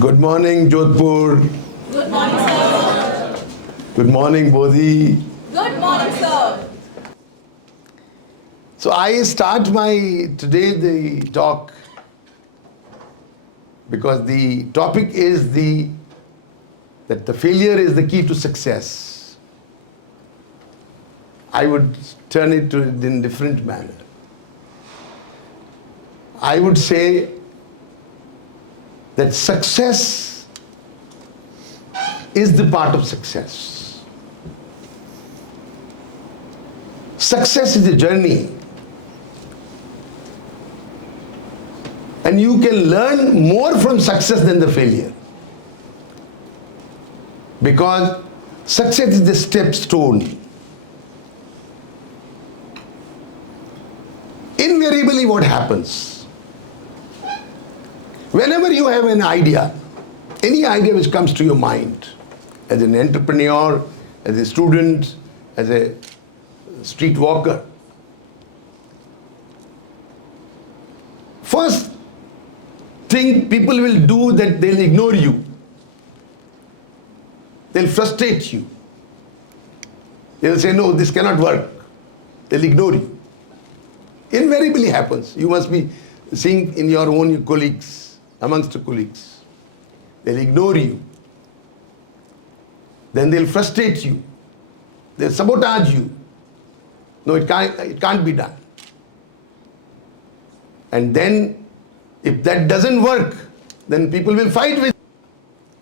Good morning, Jodhpur. Good morning, sir. Good morning, Bodhi. Good morning, sir. So I start today the talk because the topic is that the failure is the key to success. I would turn it to it in a different manner. I would say that success is the part of success. Success is a journey. And you can learn more from success than the failure. Because success is the stepstone. Invariably, what happens? Whenever you have an idea, any idea which comes to your mind, as an entrepreneur, as a student, as a street walker, first thing people will do that they'll ignore you. They'll frustrate you. They'll say, no, this cannot work. They'll ignore you. Invariably happens. You must be seeing in your own colleagues, amongst your colleagues. They'll ignore you. Then they'll frustrate you. They'll sabotage you. No, it can't be done. And then if that doesn't work, then people will fight with you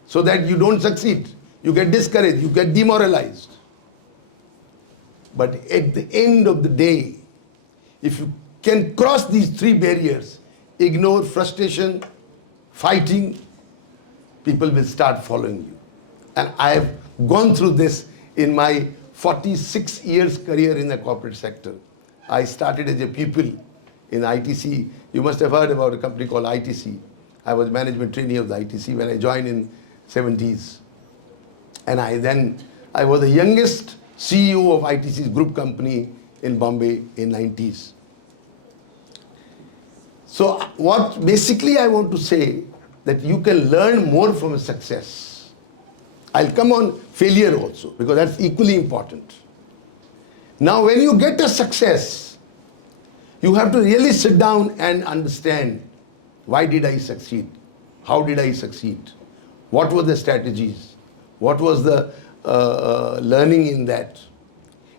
so that you don't succeed. You get discouraged, you get demoralized. But at the end of the day, if you can cross these three barriers, ignore, frustration, fighting, people will start following you. And I have gone through this in my 46 years career in the corporate sector. I started as a pupil in ITC. You must have heard about a company called ITC. I was management trainee of the ITC when I joined in 70s. And I was the youngest CEO of ITC's group company in Bombay in 90s. So what basically I want to say that you can learn more from a success. I'll come on failure also because that's equally important. Now when you get a success, you have to really sit down and understand, why did I succeed? How did I succeed? What were the strategies? What was the learning in that?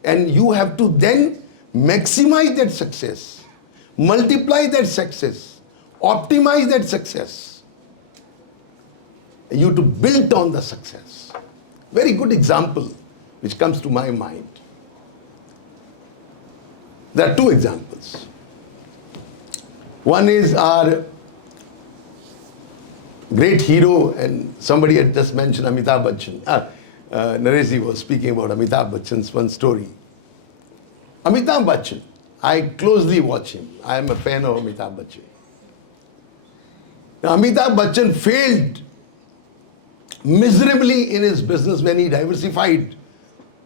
And you have to then maximize that success, multiply that success, optimize that success. You have to build on the success. Very good example which comes to my mind. There are two examples. One is our great hero, and somebody had just mentioned Amitabh Bachchan. Nareshji was speaking about Amitabh Bachchan's one story. Amitabh Bachchan, I closely watch him. I am a fan of Amitabh Bachchan. Now, Amitabh Bachchan failed miserably in his business when he diversified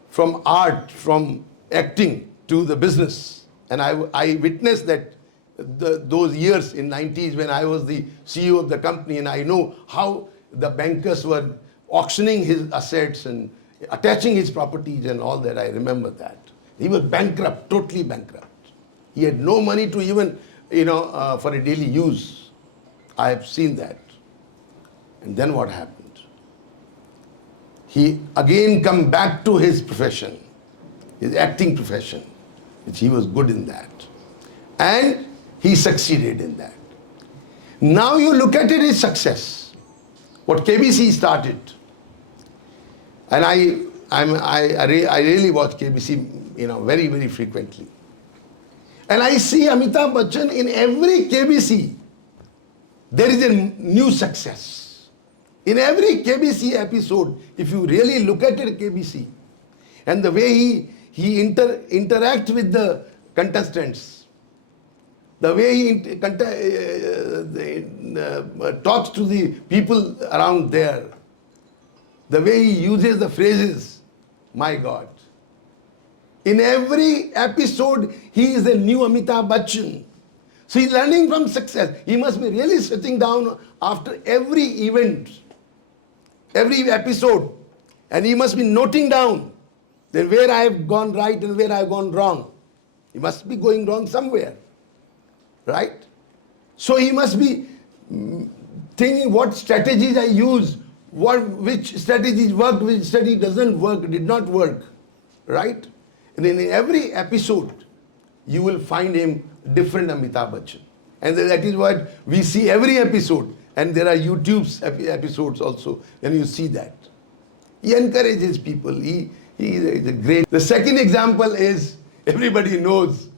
from art, from acting to the business. And I witnessed that those years in 90s when I was the CEO of the company, and I know how the bankers were auctioning his assets and attaching his properties and all that. I remember that. He was bankrupt, totally bankrupt. He had no money to even, for a daily use. I have seen that. And then what happened? He again come back to his profession, his acting profession, which he was good in that. And he succeeded in that. Now you look at it as success. What KBC started. And I really watch KBC, very, very frequently. And I see Amitabh Bachchan in every KBC. There is a new success. In every KBC episode, if you really look at it, KBC, and the way he interacts with the contestants, the way he talks to the people around there, the way he uses the phrases, my God. In every episode, he is a new Amitabh Bachchan. So he's learning from success. He must be really sitting down after every event, every episode, and he must be noting down then where I have gone right and where I have gone wrong. He must be going wrong somewhere, right? So he must be thinking what strategies I use, which strategies worked, which strategy doesn't work, did not work, right? And in every episode, you will find him different Amitabh Bachchan. And that is what we see every episode. And there are YouTube's episodes also, and you see that. He encourages people. He is a great. The second example is, everybody knows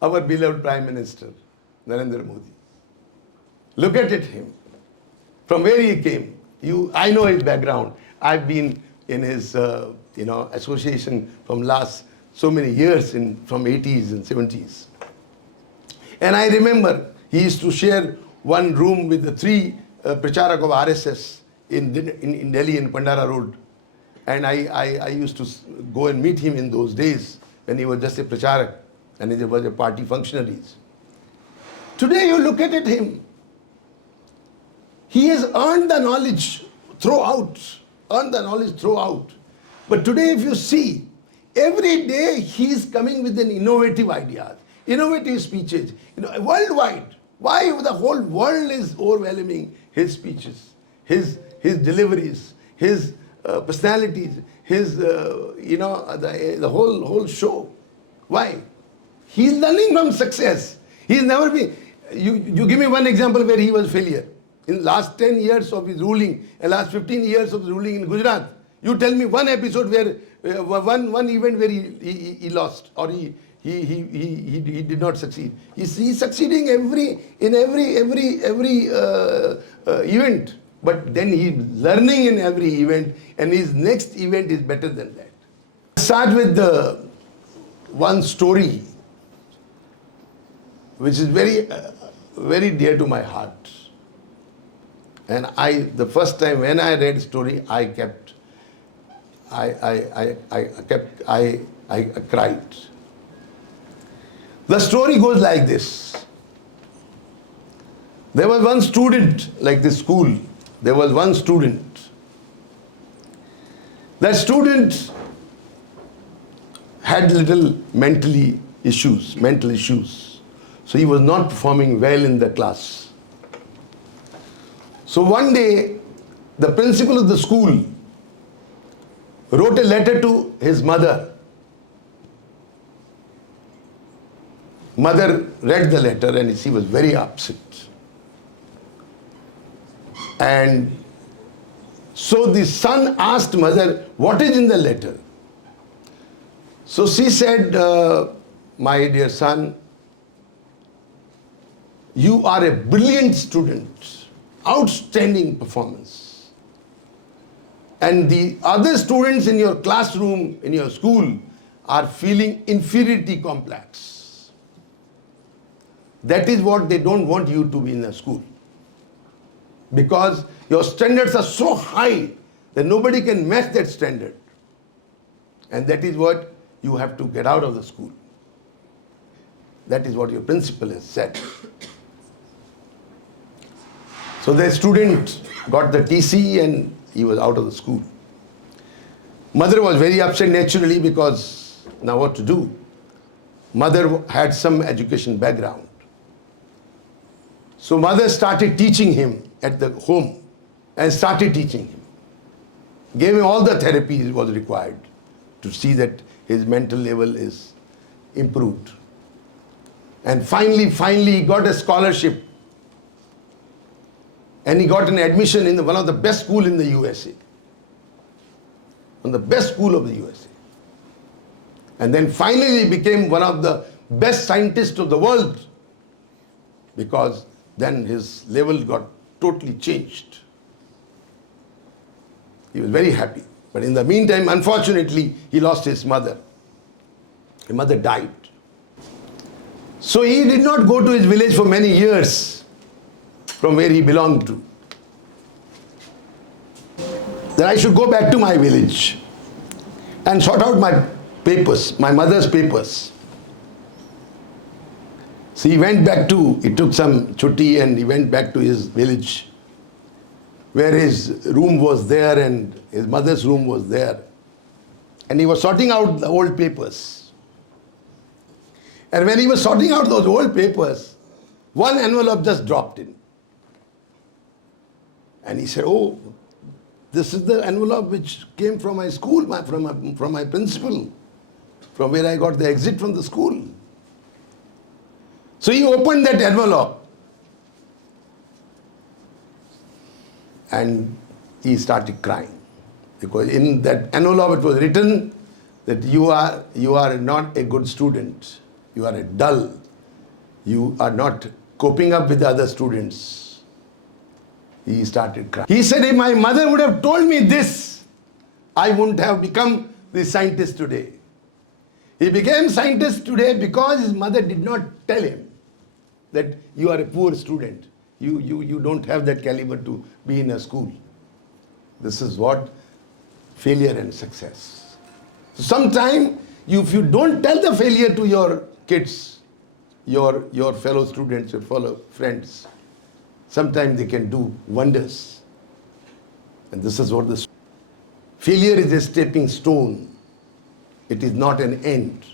our beloved Prime Minister, Narendra Modi. Look at him. From where he came. I know his background. I've been in his association from last so many years, from 80s and 70s. And I remember he used to share one room with the three pracharak of RSS in Delhi, in Pandara Road. And I used to go and meet him in those days when he was just a pracharak and he was a party functionaries. Today you look at him. He has earned the knowledge throughout. But today if you see, every day he is coming with an innovative idea, innovative speeches, worldwide. Why the whole world is overwhelming his speeches, his deliveries, his personalities, his the whole show. Why? He is learning from success. He has never been. You give me one example where he was failure. In last 10 years of his ruling, and last 15 years of his ruling in Gujarat, you tell me one episode where one event where he lost or he did not succeed. He's succeeding in every event, but then he's learning in every event, and his next event is better than that. Start with the one story which is very very dear to my heart. And the first time when I read story, I cried. The story goes like this. There was one student, like this school, there was one student. That student had little mental issues. So he was not performing well in the class. So one day, the principal of the school wrote a letter to his mother. Mother read the letter and she was very upset. And so the son asked mother, what is in the letter? So she said, my dear son, you are a brilliant student, outstanding performance. And the other students in your classroom, in your school, are feeling inferiority complex. That is what they don't want you to be in a school. Because your standards are so high that nobody can match that standard. And that is what you have to get out of the school. That is what your principal has said. So the student got the TC and he was out of the school. Mother was very upset naturally, because now what to do? Mother had some education background. So mother started teaching him at the home and started teaching him. Gave him all the therapies was required to see that his mental level is improved. And finally he got a scholarship. And he got an admission in one of the best schools in the USA. One of the best school of the USA. And then finally he became one of the best scientists of the world, because then his level got totally changed. He was very happy. But in the meantime, unfortunately, he lost his mother. His mother died. So he did not go to his village for many years from where he belonged to. Then I should go back to my village and sort out my papers, my mother's papers. So he took some chutti and he went back to his village where his room was there and his mother's room was there. And he was sorting out the old papers. And when he was sorting out those old papers, one envelope just dropped in. And he said, oh, this is the envelope which came from my school, from my principal, from where I got the exit from the school. So he opened that envelope and he started crying. Because in that envelope it was written that you are not a good student. You are a dull. You are not coping up with the other students. He started crying. He said, if my mother would have told me this, I wouldn't have become the scientist today. He became scientist today because his mother did not tell him that you are a poor student. You don't have that caliber to be in a school. This is what failure and success. So sometime, if you don't tell the failure to your kids, your fellow students, your fellow friends, sometimes they can do wonders. And this is what this failure is, a stepping stone. It is not an end.